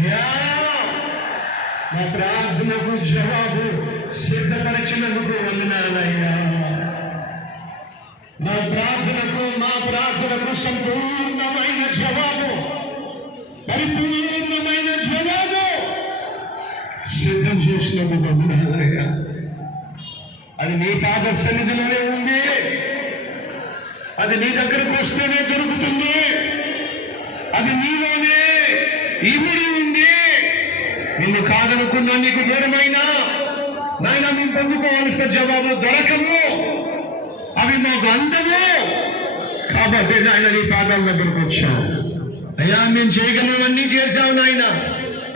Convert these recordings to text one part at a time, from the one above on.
అయ్యా మా ప్రార్థనకు జవాబు సిద్ధపరిచినందుకు వందనాలయ్యా. మా ప్రార్థనకు సంపూర్ణమైన జవాబు, పరిపూర్ణమైన జవాబు సిద్ధం చేసినందుకు వందనాలయ్యా. అది నీ పాద సన్నిధిలోనే ఉంది. అది నీ దగ్గరకు వస్తేనే దొరుకుతుంది. అది నీలోనే ఇమిడి ఉంది. నిన్ను కాదనుకున్నా నీకు దూరమైనా నాయన మేము పొందుకోవాల్సిన జవాబు దొరకము. అవి మాకు అందము. కాబట్టి నాయన నీ పాదాల దగ్గరకు వచ్చావు. అయ్యా మేము చేయగలిగినవన్నీ చేశావు నాయన.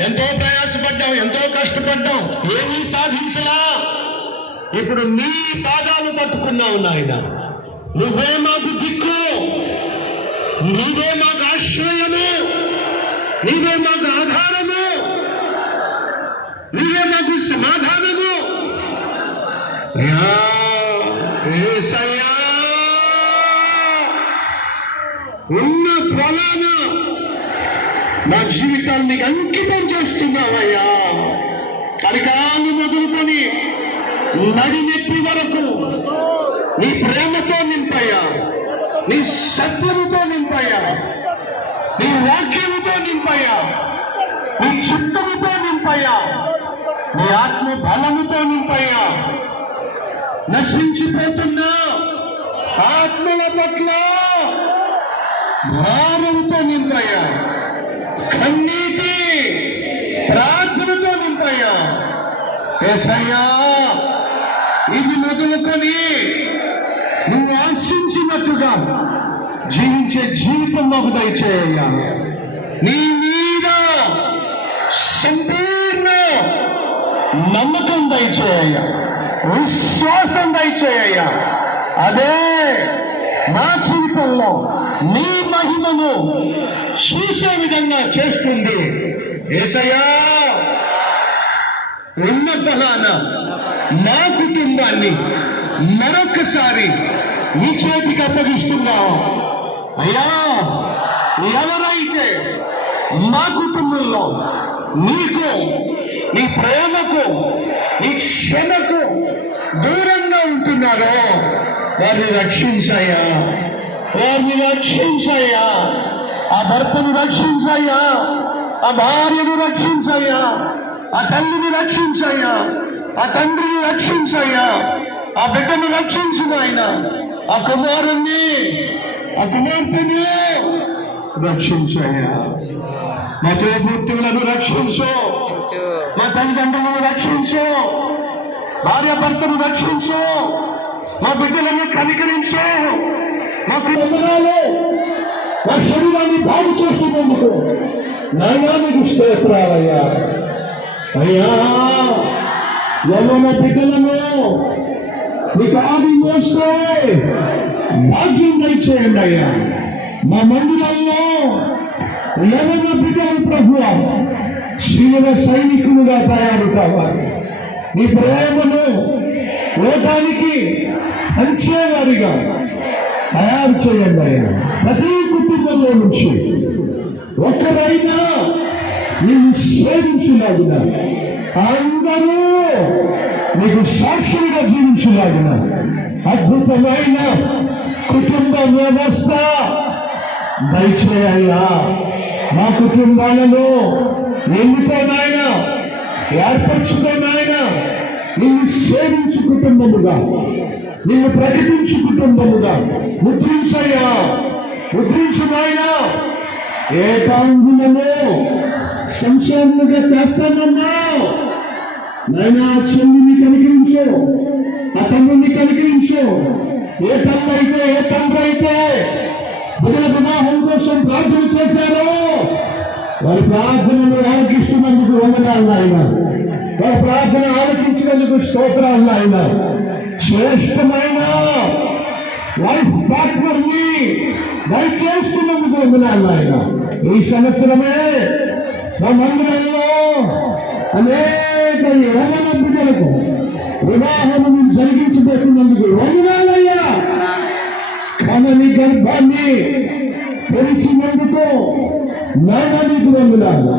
ఎంతో ప్రయాసపడ్డాం, ఎంతో కష్టపడ్డాం, ఏమీ సాధించలా. ఇప్పుడు నీ పాదాలు పట్టుకున్నావు నాయన. నువ్వే మాకు దిక్కు, నీవే మాకు ఆశ్రయము, నీవే మాకు ఆధారము, నీవే మాకు సమాధానము. యేసయ్యా ఉన్న ఫలాన నా జీవితాన్ని అంకితం చేస్తున్నావయ్యా. కలికాలు మొదలుకొని నడినెత్తి వరకు నీ ప్రేమతో నింపయ్యా, నీ సత్యముతో నింపయ్యా, నీ వాక్యముతో నింపయ్యా, నీ చిత్తముతో నింపయ్యా, నీ ఆత్మ బలముతో నింపయ్యా. నశించిపోతున్నా ఆత్మల పట్ల భారముతో నింపయ్యా, కన్నీటి ప్రార్థనతో నింపయ్యా. యేసయ్యా ఇది మొదలుకొని నువ్వు ఆశించినట్టుగా జీవించే జీవితం మాకు దయచేయ్యా. నీ మీద సంపూర్ణ నమ్మకం దయచేయ్యా, విశ్వాసం దయచేయ్యా. అదే నా జీవితంలో నీ మహిమను చూసే విధంగా చేస్తుంది. యేసయ్యా ఉన్న ఫలాన మా కుటుంబాన్ని మరొకసారి నీ చేతికి అప్పగిస్తున్నాం అయ్యా. ఎవరైతే మా కుటుంబంలో నీకు, నీ ప్రేమకు, నీ క్షమకు దూరంగా ఉంటున్నారో వారిని రక్షించయ్యా, వారిని రక్షించయ్యా. ఆ భర్తను రక్షించయ్యా, ఆ భార్యను రక్షించయ్యా, ఆ తల్లిని రక్షించయ్యా, ఆ తండ్రిని రక్షించయ్యా, ఆ బిడ్డను రక్షించు ఆయన, ఆ కుమారుణ్ణి, ఆ కుమార్తెని రక్షించయ్యా. మా తోబుట్టువులను రక్షించు, మా తల్లిదండ్రులను రక్షించు, భార్య భర్తను రక్షించు, మా బిడ్డలను కనికరించు. మాకు వందనాలు. మా శరీరాన్ని బాగు చేస్తున్నందుకు నాయనా నీకు స్తోత్రాలయ్యా. అయ్యా యవ్వన బిడ్డలను నీకు ఆది మోసే భాగ్యం దయచేయండి అయ్యా. మా మందిరంలో యవ్వన బిడ్డలు ప్రభువా శిలువ సైనికులుగా తయారు కావాలి. నీ ప్రేమను లోకానికి పంచేవారిగా తయారు చేయండి అయ్యా. ప్రతి కుటుంబంలో నుంచి ఒక్కరైనా నీవు సేవించులాగిన, అందరూ నీకు సాక్షులుగా జీవించులాగిన అద్భుతమైన కుటుంబ వ్యవస్థ దయచేయ్యా. మా కుటుంబాలను ఎన్నుకోనాయన, ఏర్పరచుకోనాయన, నిన్ను సేవించు కుటుంబముగా, నిన్ను ప్రకటించు కుటుంబముగా ముద్రించయ్యా. ముద్రించు నాయనా. ఏకాంగులను సంక్షేమంగా చేస్తానన్నా నాయనా. చెల్లిని కనికరించు, ఆ తమ్ముడిని కనికరించు. ఏ తల్లి అయితే, ఏ తండ్రి అయితే బిడ్డల వివాహం కోసం ప్రార్థన చేశారో వారి ప్రార్థనలు ఆలకిస్తున్నందుకు వందనాలు నాయన. వారి ప్రార్థన ఆలకించినందుకు స్తోత్రాలు నాయన. శ్రేష్టమైన లైఫ్ పార్ట్నర్ ని దయచేస్తున్నందుకు వందనాలు నాయన. ఈ సంవత్సరమే మా మందిరంలో అనేక యవ్వన బిడ్డలకు వివాహమును జరిగించబోతున్నందుకు వందనాలయ్యా. కమని గర్భాన్ని తెరిచినందుకు నాయన నీకు వందనాలు.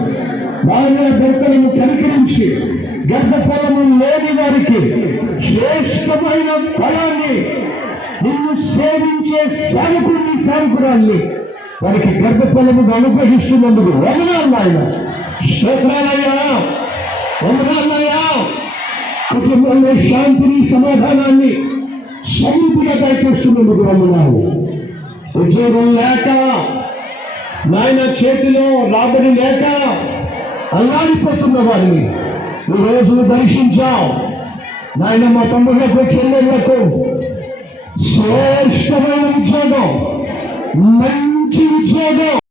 భార్య భర్తలను కనికరించి గర్భఫలము లేని వారికి శ్రేష్టమైన ఫలాన్ని నిన్ను సేవించే సేవకుడిని సేవకురాల్ని వారికి గర్భఫలమును అనుగ్రహిస్తున్నందుకు వందనాలు నాయన. స్తోత్రాలయ్యా, వందనాలయ్యా. కుటుంబంలో శాంతిని సమాధానాన్ని సమృద్ధిగా దయచేస్తున్నందుకు వందనాలు. ఉద్యోగం లేక నాయన చేతిలో రాబడి లేక అల్లాడిపోతున్న వారిని ఈ రోజు దర్శించాం నాయన. మా తమ్ముళ్లకు చెల్లెళ్లకు శ్రేష్టమైన ఉద్యోగం, మంచి ఉద్యోగం